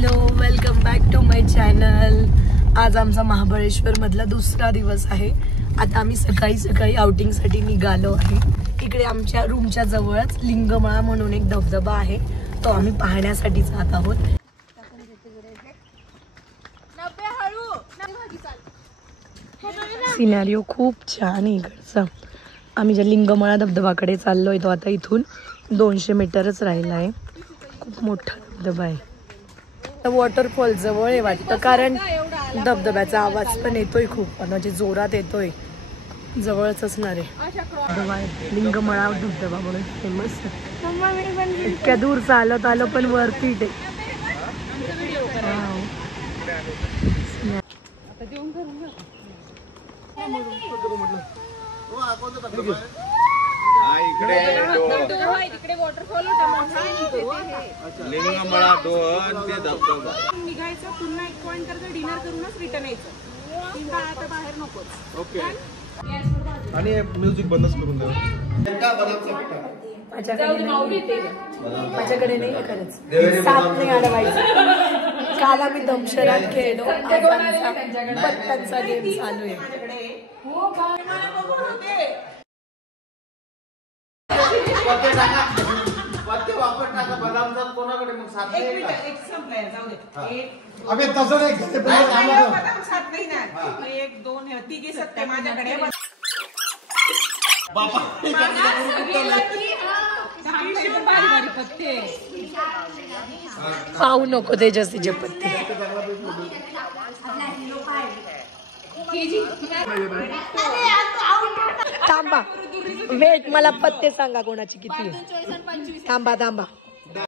Hello, welcome back to my channel. आज आमचा महाबळेश्वर मधला दुसरा दिवस आहे। आता आम्ही सकाळी आउटिंगसाठी निघालो आहे। इकडे आमच्या रूमच्या जवळच लिंगमळा म्हणून एक धबधबा आहे, तो आम्ही पाहण्यासाठी जात आहोत। सिनेरिओ खूप छान आहे इकडचा। आम्ही ज्या लिंगमळा धबधबाकडे चाललोय तो आता इथून 200 मीटरच राहिला आहे। खूप मोठा धबधबा आहे। वॉटरफॉल जवळ आहे वाटतं, कारण धबधब्याचा आवाज पण येतोय खूप, म्हणजे जोरात येतोय। जवळच असणार आहे लिंगमळा धबधबा म्हणून फेमस। इतक्या दूर चालत आलो पण वरती आहे। इकडे वॉटरफॉल लिंगमळा डोहन ते धबधबा निघायचं, पुन्हा एक पॉइंट करायचं, डिनर करूनच रिटर्न यायचं। तीन आता बाहेर नकोच। ओके। आणि म्युझिक बंदच करून द्या। माझ्याकडे नाही खरंच, साथ नाही अडवायचं। काल आम्ही दमशरात खेळलो, पत्त्यांचा गेम चालू आहे। अबे तसं नाही, एक दोन तिघे सत्ते माझ्याकडे। पाहू नको तेजस्वीचे पत्ते। थांबा, वेट, मला पत्ते सांगा कोणाची किती आहे। थांबा